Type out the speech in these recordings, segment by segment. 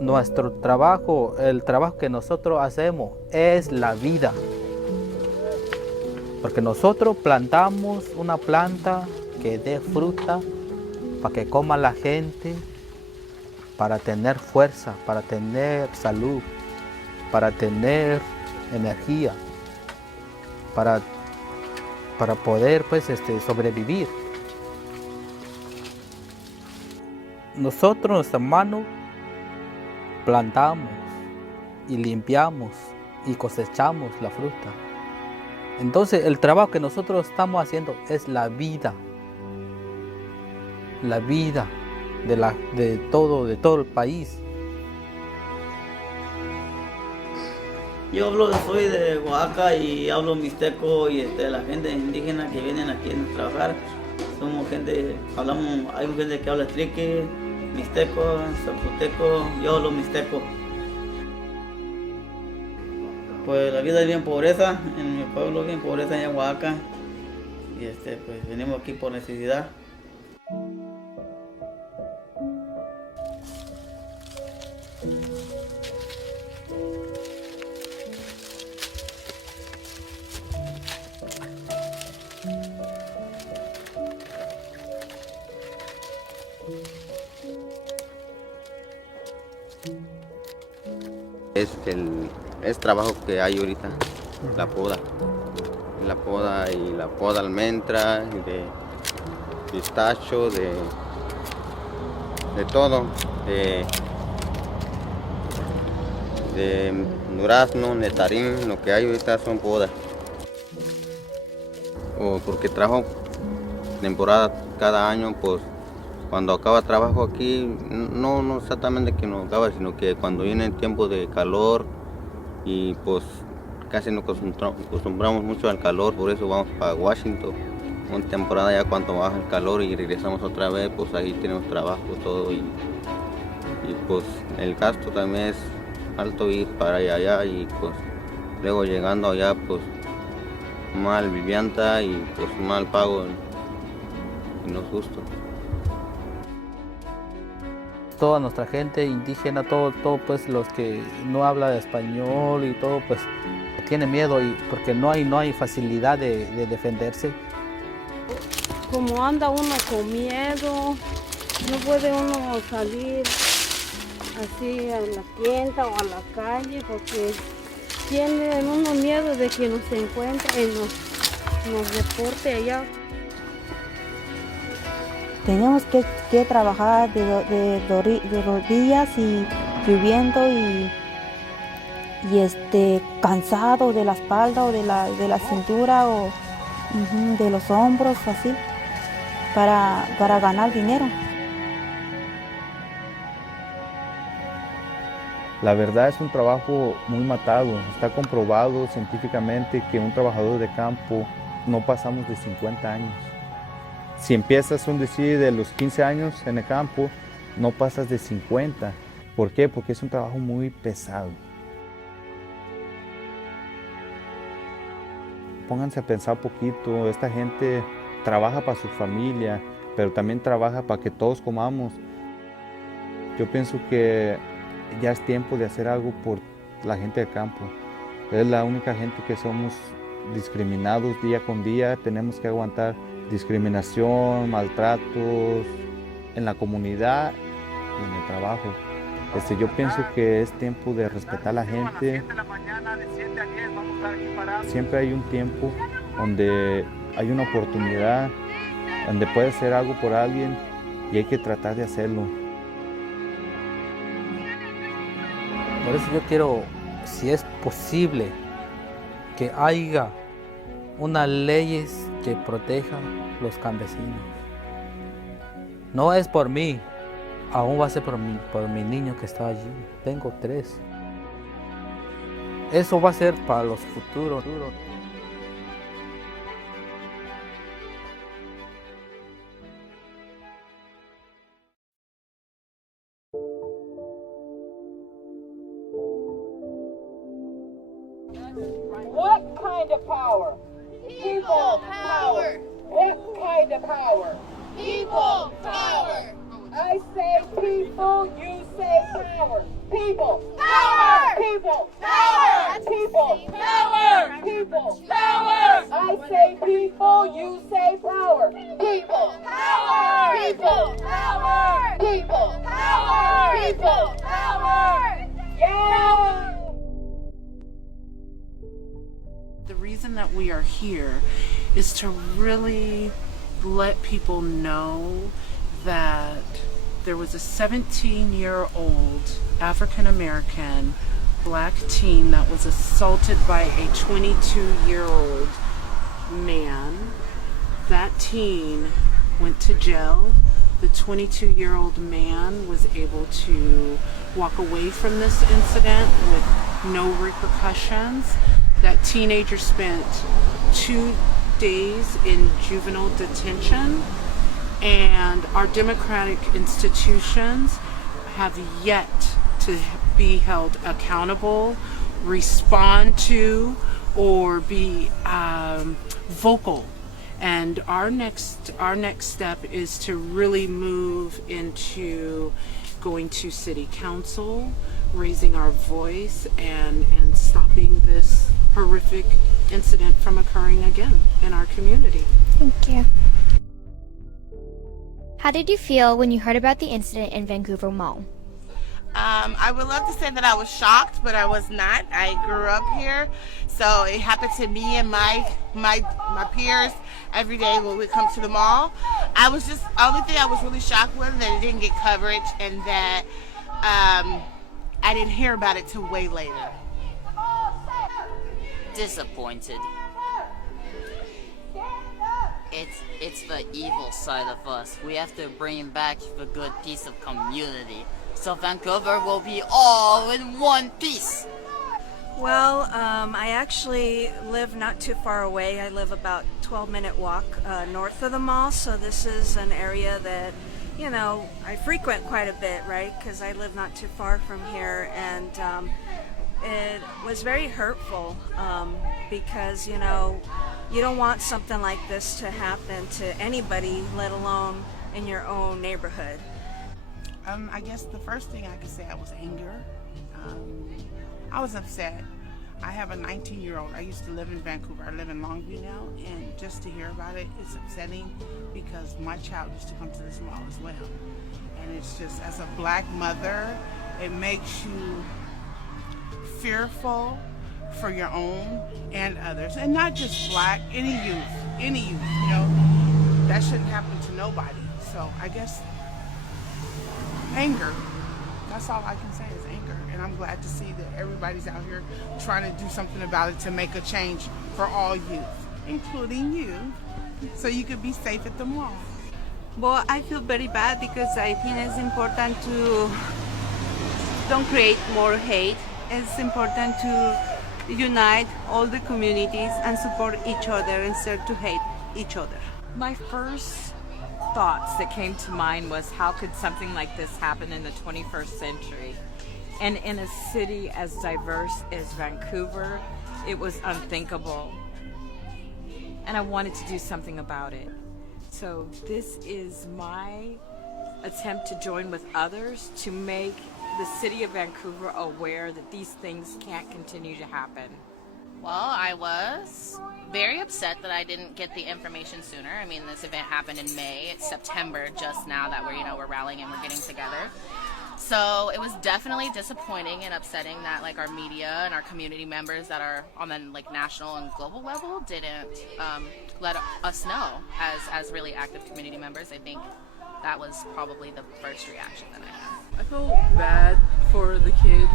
Nuestro trabajo, el trabajo que nosotros hacemos es la vida. Porque nosotros plantamos una planta que dé fruta para que coma la gente, para tener fuerza, para tener salud, para tener energía, para poder sobrevivir. Nosotros, nuestras manos, plantamos y limpiamos y cosechamos la fruta. Entonces el trabajo que nosotros estamos haciendo es la vida de todo el país. Yo soy de Oaxaca y hablo mixteco y la gente indígena que vienen aquí a trabajar, somos gente, hay gente que habla trique, mixteco, zapoteco, yo hablo mixteco. Pues la vida es bien pobreza, en mi pueblo bien pobreza allá en Oaxaca y pues venimos aquí por necesidad. Es trabajo que hay ahorita, la poda y la poda almendra, de pistacho, de todo, de durazno, netarín, lo que hay ahorita son podas. O porque trabajo temporada cada año, pues cuando acaba trabajo aquí, no exactamente que no acaba, sino que cuando viene el tiempo de calor y pues casi nos acostumbramos mucho al calor, por eso vamos para Washington. Una temporada ya cuando baja el calor y regresamos otra vez, pues ahí tenemos trabajo todo y pues el gasto también es alto ir para allá y pues luego llegando allá pues mal vivienda y pues mal pago y no es justo. Toda nuestra gente indígena, todo pues los que no hablan español y todo pues tiene miedo porque no hay facilidad de defenderse. Como anda uno con miedo, no puede uno salir así a la tienda o a la calle porque tiene uno miedo de que nos encuentre y nos deporte allá. Tenemos que trabajar de rodillas y lloviendo y cansado de la espalda o de la cintura o de los hombros, así, para ganar dinero. La verdad es un trabajo muy matado. Está comprobado científicamente que un trabajador de campo no pasamos de 50 años. Si empiezas de los 15 años en el campo, no pasas de 50. ¿Por qué? Porque es un trabajo muy pesado. Pónganse a pensar un poquito, esta gente trabaja para su familia, pero también trabaja para que todos comamos. Yo pienso que ya es tiempo de hacer algo por la gente del campo. Es la única gente que somos discriminados día con día, tenemos que aguantar discriminación, maltratos en la comunidad y en el trabajo. Yo pienso que es tiempo de respetar a la gente. Siempre hay un tiempo donde hay una oportunidad, donde puedes hacer algo por alguien y hay que tratar de hacerlo. Por eso yo quiero, si es posible, que haya unas leyes que protejan los campesinos. No es por mí, aún va a ser por mi niño que está allí. Tengo 3. Eso va a ser para los futuros. What kind of power? People power. What kind of power? People power. I say people, you say power. People power. People power. People power. People power. I say people, you say power. People power. People power. People power. People power. Yeah. The reason that we are here is to really let people know that there was a 17-year-old African-American black teen that was assaulted by a 22-year-old man. That teen went to jail. The 22-year-old man was able to walk away from this incident with no repercussions. That teenager spent 2 days in juvenile detention, and our democratic institutions have yet to be held accountable, respond to, or be vocal. And our next step is to really move into going to city council, raising our voice, and stopping this horrific incident from occurring again in our community. Thank you. How did you feel when you heard about the incident in Vancouver Mall? I would love to say that I was shocked, but I was not. I grew up here, so it happened to me and my peers every day when we come to the mall. Only thing I was really shocked with that it didn't get coverage, and that I didn't hear about it till way later. Disappointed. It's the evil side of us. We have to bring back the good piece of community, so Vancouver will be all in one piece. Well, I actually live not too far away. I live about 12-minute walk north of the mall, so this is an area that, you know, I frequent quite a bit, right? Because I live not too far from here, and it was very hurtful because, you know, you don't want something like this to happen to anybody, let alone in your own neighborhood. I guess the first thing I could say, I was anger. I was upset. I have a 19-year-old. I used to live in Vancouver. I live in Longview now, and just to hear about it, it's upsetting because my child used to come to this mall as well. And it's just, as a black mother, it makes you fearful for your own and others, and not just black, any youth, you know, that shouldn't happen to nobody. So I guess anger, that's all I can say is anger, and I'm glad to see that everybody's out here trying to do something about it to make a change for all youth, including you, so you could be safe at the mall. Well, I feel very bad because I think it's important to don't create more hate. It's important to unite all the communities and support each other instead to hate each other. My first thoughts that came to mind was, how could something like this happen in the 21st century? And in a city as diverse as Vancouver, it was unthinkable. And I wanted to do something about it. So this is my attempt to join with others to make the city of Vancouver aware that these things can't continue to happen. Well, I was very upset that I didn't get the information sooner. I mean, this event happened in May. It's September just now that we're rallying and we're getting together. So it was definitely disappointing and upsetting that like our media and our community members that are on the like national and global level didn't let us know as really active community members. I think that was probably the first reaction that I had. I feel bad for the kid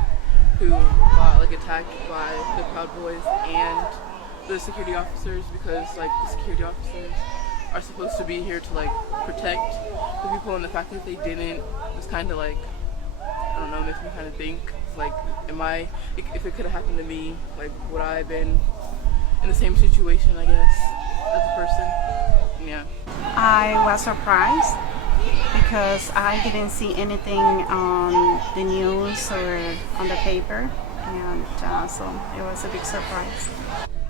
who got like attacked by the Proud Boys and the security officers, because like the security officers are supposed to be here to like protect the people, and the fact that they didn't was kind of like, I don't know, makes me kind of think like, if it could have happened to me, like would I have been in the same situation, I guess, as a person? Yeah. I was surprised because I didn't see anything on the news or on the paper and so it was a big surprise.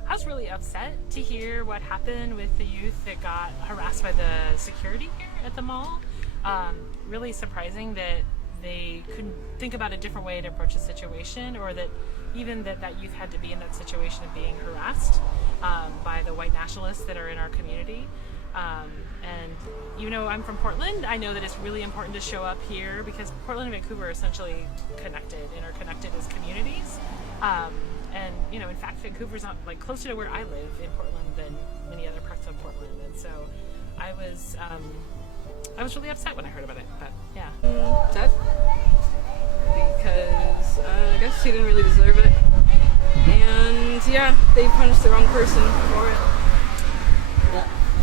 I was really upset to hear what happened with the youth that got harassed by the security here at the mall. Really surprising that they couldn't think about a different way to approach the situation, or that even that youth had to be in that situation of being harassed by the white nationalists that are in our community. And even though I'm from Portland, I know that it's really important to show up here because Portland and Vancouver are essentially connected and are connected as communities. And in fact, Vancouver's not closer to where I live in Portland than many other parts of Portland. And so I was really upset when I heard about it. But yeah, sad because I guess he didn't really deserve it. And yeah, they punished the wrong person for it.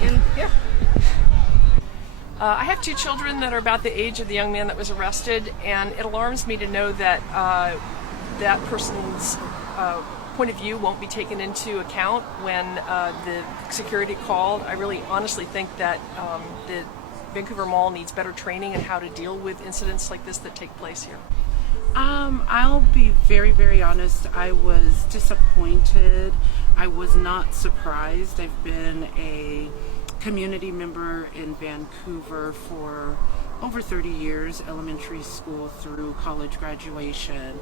And yeah. I have two children that are about the age of the young man that was arrested, and it alarms me to know that that person's point of view won't be taken into account when the security called. I really honestly think that the Vancouver Mall needs better training in how to deal with incidents like this that take place here. I'll be very, very honest. I was disappointed. I was not surprised. I've been a community member in Vancouver for over 30 years, elementary school through college graduation.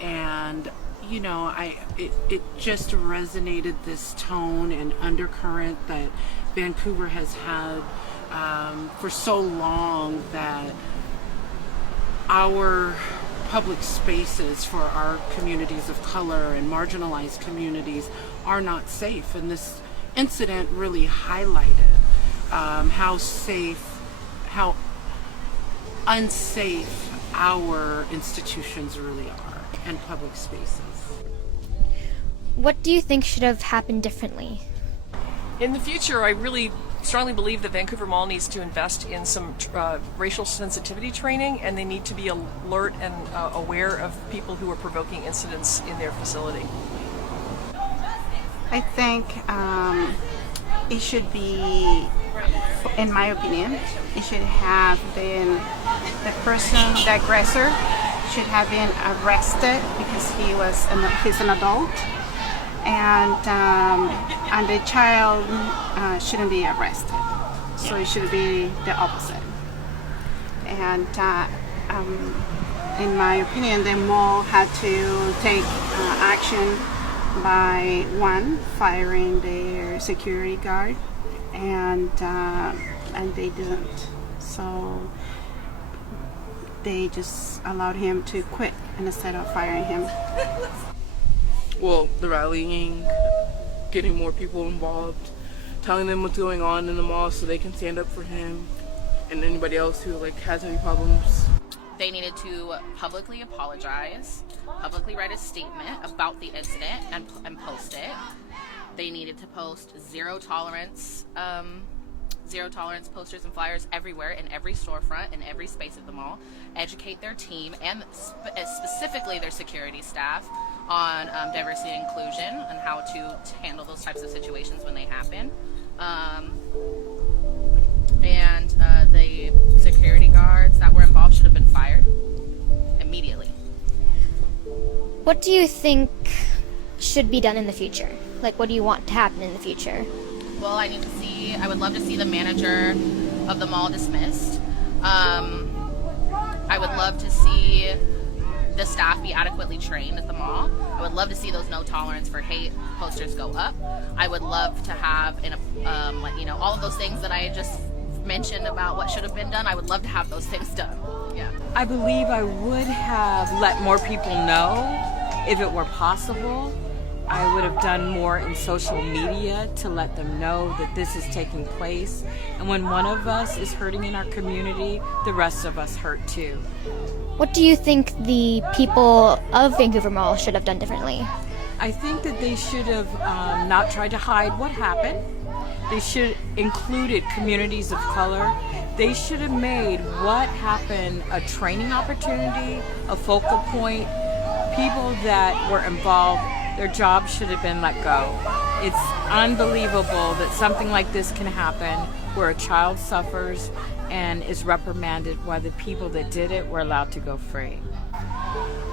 And it just resonated, this tone and undercurrent that Vancouver has had for so long, that our public spaces for our communities of color and marginalized communities are not safe. And this incident really highlighted how unsafe our institutions really are and public spaces. What do you think should have happened differently? In the future, I really strongly believe that Vancouver Mall needs to invest in some racial sensitivity training, and they need to be alert and aware of people who are provoking incidents in their facility. I think it should be, in my opinion, it should have been the person, the aggressor, should have been arrested because he's an adult, and the child shouldn't be arrested. So it should be the opposite. And in my opinion, the mall had to take action by firing their security guard, and they didn't. So they just allowed him to quit instead of firing him. Well, the rallying, getting more people involved, telling them what's going on in the mall so they can stand up for him and anybody else who has any problems. They needed to publicly apologize, publicly write a statement about the incident and post it. They needed to post zero tolerance posters and flyers everywhere, in every storefront, in every space of the mall. Educate their team and specifically their security staff on diversity and inclusion and how to handle those types of situations when they happen. And the security guards that were involved should have been fired immediately. What do you think should be done in the future? What do you want to happen in the future? Well, I would love to see the manager of the mall dismissed. I would love to see the staff be adequately trained at the mall. I would love to see those no tolerance for hate posters go up. I would love to have, all of those things that I just mentioned about what should have been done. I would love to have those things done. Yeah. I believe I would have let more people know if it were possible. I would have done more in social media to let them know that this is taking place. And when one of us is hurting in our community, the rest of us hurt too. What do you think the people of Vancouver Mall should have done differently? I think that they should have not tried to hide what happened. They should have included communities of color. They should have made what happened a training opportunity, a focal point. People that were involved, their jobs should have been let go. It's unbelievable that something like this can happen where a child suffers and is reprimanded while the people that did it were allowed to go free.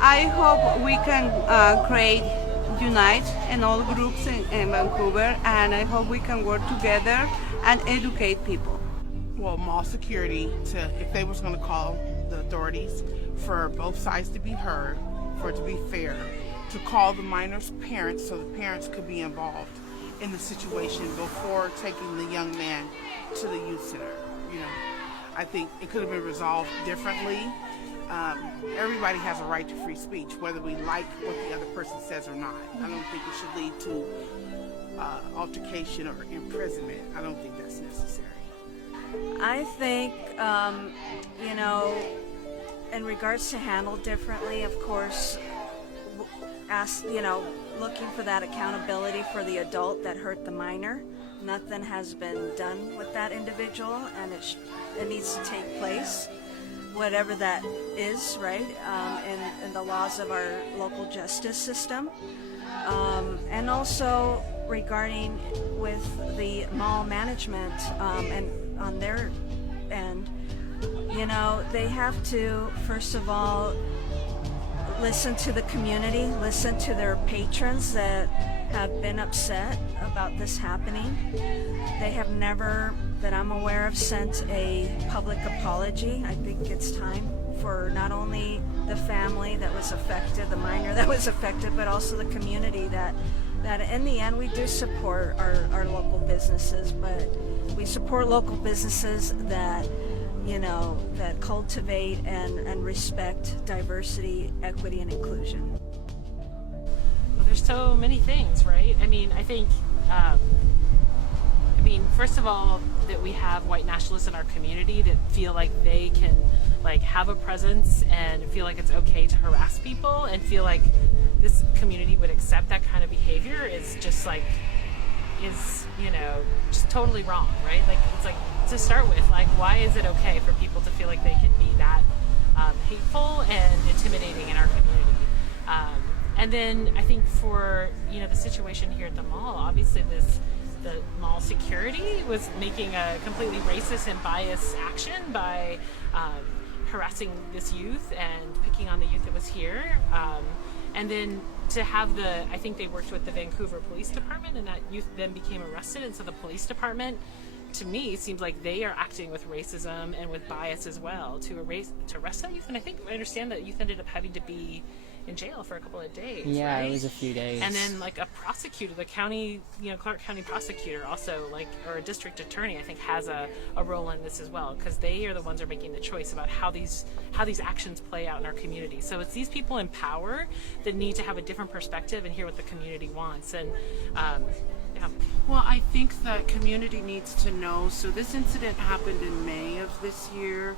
I hope we can unite in all groups in Vancouver, and I hope we can work together and educate people. Well, mall security, if they was going to call the authorities, for both sides to be heard, for it to be fair, to call the minors' parents so the parents could be involved in the situation before taking the young man to the youth center. You know, I think it could have been resolved differently. Everybody has a right to free speech, whether we like what the other person says or not. I don't think it should lead to altercation or imprisonment. I don't think that's necessary. I think, in regards to handle differently, of course, looking for that accountability for the adult that hurt the minor. Nothing has been done with that individual, and it needs to take place, whatever that is, right, in the laws of our local justice system. And also regarding with the mall management and on their end, they have to, first of all, listen to the community, listen to their patrons that have been upset about this happening. They have never, that I'm aware of, sent a public apology. I think it's time for not only the family that was affected, the minor that was affected, but also the community that in the end we do support our local businesses, but we support local businesses that that cultivate and respect diversity, equity, and inclusion. Well, there's so many things, right? I mean, I think, first of all, that we have white nationalists in our community that feel like they can, have a presence and feel like it's okay to harass people and feel like this community would accept that kind of behavior is just just totally wrong, right? To start with, why is it okay for people to feel like they can be that hateful and intimidating in our community? And then I think for, the situation here at the mall, obviously the mall security was making a completely racist and biased action by harassing this youth and picking on the youth that was here. And then to have I think they worked with the Vancouver Police Department, and that youth then became arrested, and so the police department, to me, seems like they are acting with racism and with bias as well to arrest that youth. And I understand that youth ended up having to be in jail for a couple of days. Yeah, right? It was a few days. And then a prosecutor, the county, Clark County prosecutor also, or a district attorney, I think has a role in this as well, because they are the ones who are making the choice about how these actions play out in our community. So it's these people in power that need to have a different perspective and hear what the community wants. And Well, I think that community needs to know. So this incident happened in May of this year,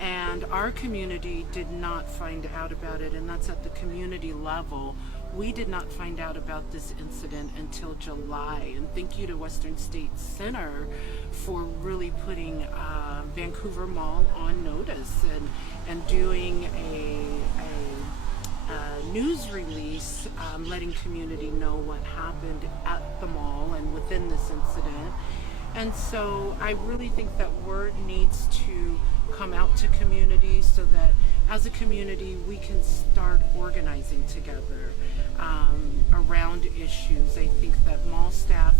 and our community did not find out about it, and that's at the community level. We did not find out about this incident until July, and thank you to Western State Center for really putting Vancouver Mall on notice and doing a news release letting community know what happened at the mall and within this incident. And so I really think that word needs to come out to communities so that as a community we can start organizing together around issues. I think that mall staff,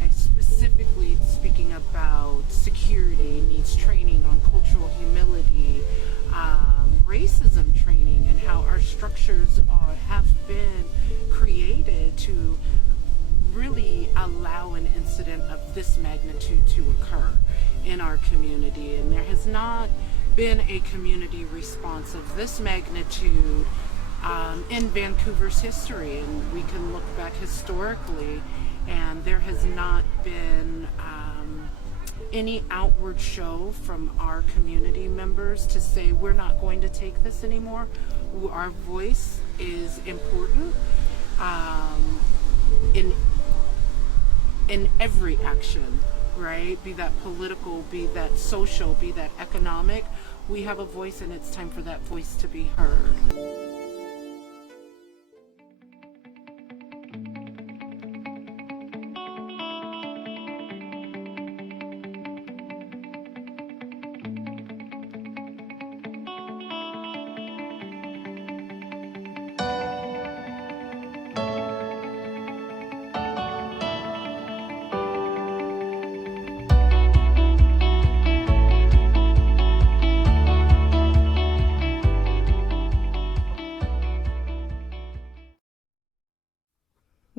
and specifically speaking about security, needs training on cultural humility, racism training, and how our structures have been created to really allow an incident of this magnitude to occur in our community. And there has not been a community response of this magnitude in Vancouver's history, and we can look back historically, and there has not been any outward show from our community members to say we're not going to take this anymore. Our voice is important in every action, right? Be that political, be that social, be that economic. We have a voice, and it's time for that voice to be heard.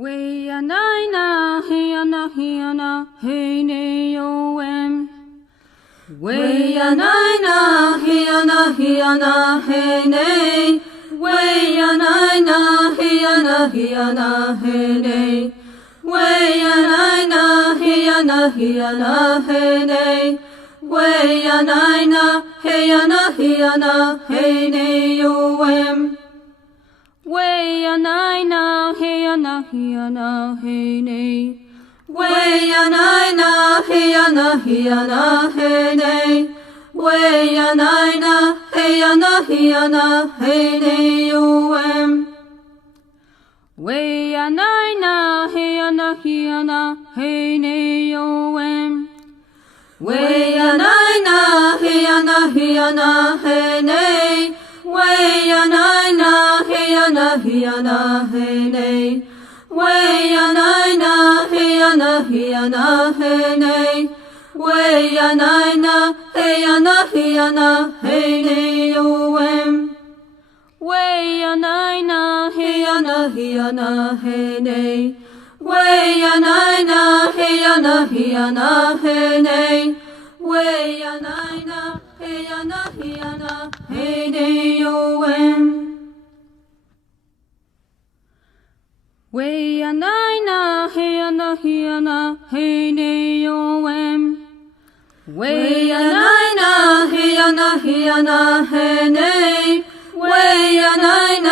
We are nine, hiana, hey, ne, yo, em. We are nine, hiana, hey, ne. We are nine, hiana, hey, ne. We are nine, hiana, hey, ne. We are nine, hiana, hey, ne, yo, em. We are nine, hiana, hey, ne. We are nine, hiana, hey, ne. We are nine, hiana, hey, ne, yo, em. We are nine, hiana, hey, ne, yo, em. We are nine, hiana, hey, ne. We are nine, hiana, hey, ne. We are nine, hiana, hey, ne. We are nine, hiana, hey, ne, yo, em. We are nine, hiana, hey, ne. We are nine, hiana, hey, ne. We are nine, hiana, hey, ne, yo, em. We are nine, hiana, hey, ne, yo, em. We are nine, hiana, hey, ne. We are nine,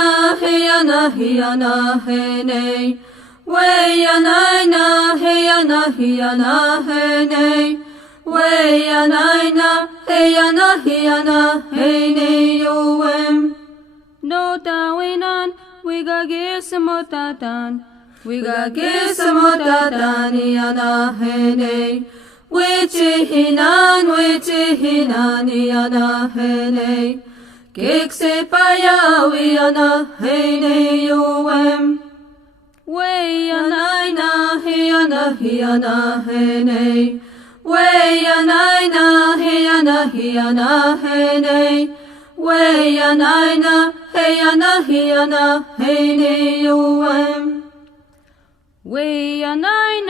hiana, hey, ne. We are nine, hiana, hey, ne. We are nine, hiana, hey, ne, yo, em. No tawinan, we ga gismotatan. We ga gismotatan, hiana, hey, ne. Wichihinan, hiana, hey, ne. Kikse paya, wiana, hey, ne, yo, em. We are nine, hiana, hey, ne. We are nine, hiana, hey, ne. We are nine, hiana, hey, ne, yo, em. We are nine,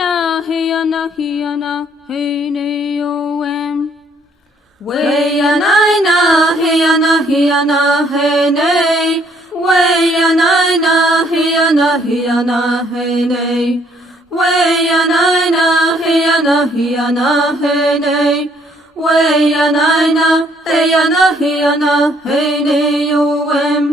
hiana, hey, ne, yo, em. We are nine, hiana, hey, ne. We are nine, hiana, hey, ne. We are nine, hiana, hey, ne. We are nine, hiana, hey, ne, yo, em.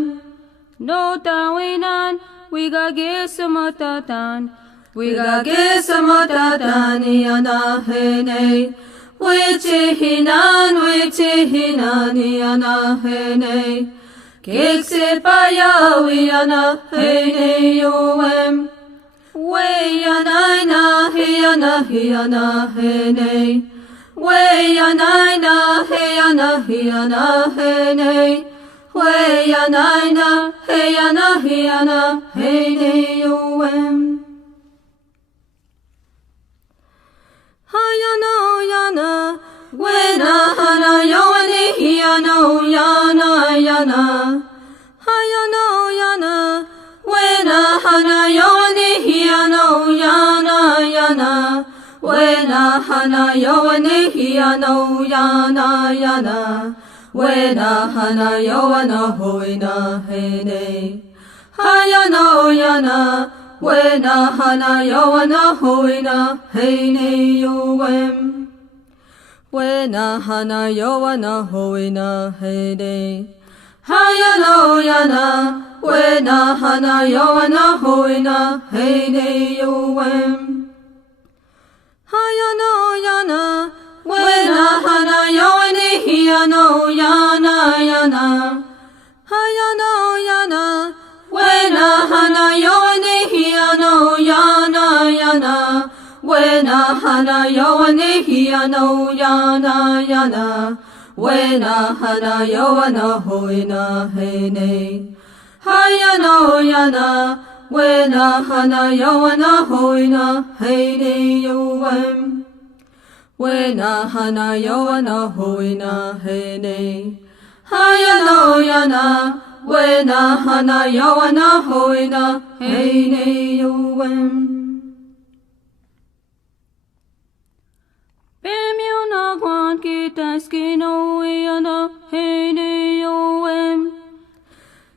No tawinan, we ga gismotatan. We ga gismotatan, hiana, hey, ne. Wichihinan, hiana, hey, ne. Kikse paya, wiana, hey, ne, yo, em. We are nine, hiana, hey, ne. We are nine, hiana, hey, ne. We are nine, hiana, hey, ne, yo, em. Yana, wena, hana, yoni, yana. Yana, wena, hana, yoni, yana. Wena, hana, yoni, yana. Wena, hana, yana, hoina, hey, ne. Yana. Wena, hana, yana, hoina, hey, ne, yo, em. Wena, hana, yana, hoina, hey, ne. Yana. Wena, hana, yana, hoina, hey, ne, yo, em. Yana. Wena, hana, yana. Wena, hana, yana. Wena, hana, yana. Wena, hana, yana, hoina, hey, ne. Yana. Wena, hana, yana, hoina, hey, ne, yo, em. Wena, hana, yana, hoina, hey, ne. Yana. wena hana yawana hoina heine yuwem. Bemiona guan kita skino iana heine yuwem.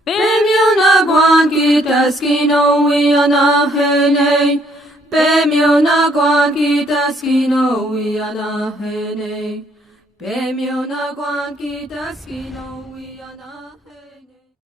Bemiona guan kita skino iana heine. Bemiona guan kita skino iana heine. Bemiona guan kita skino iana.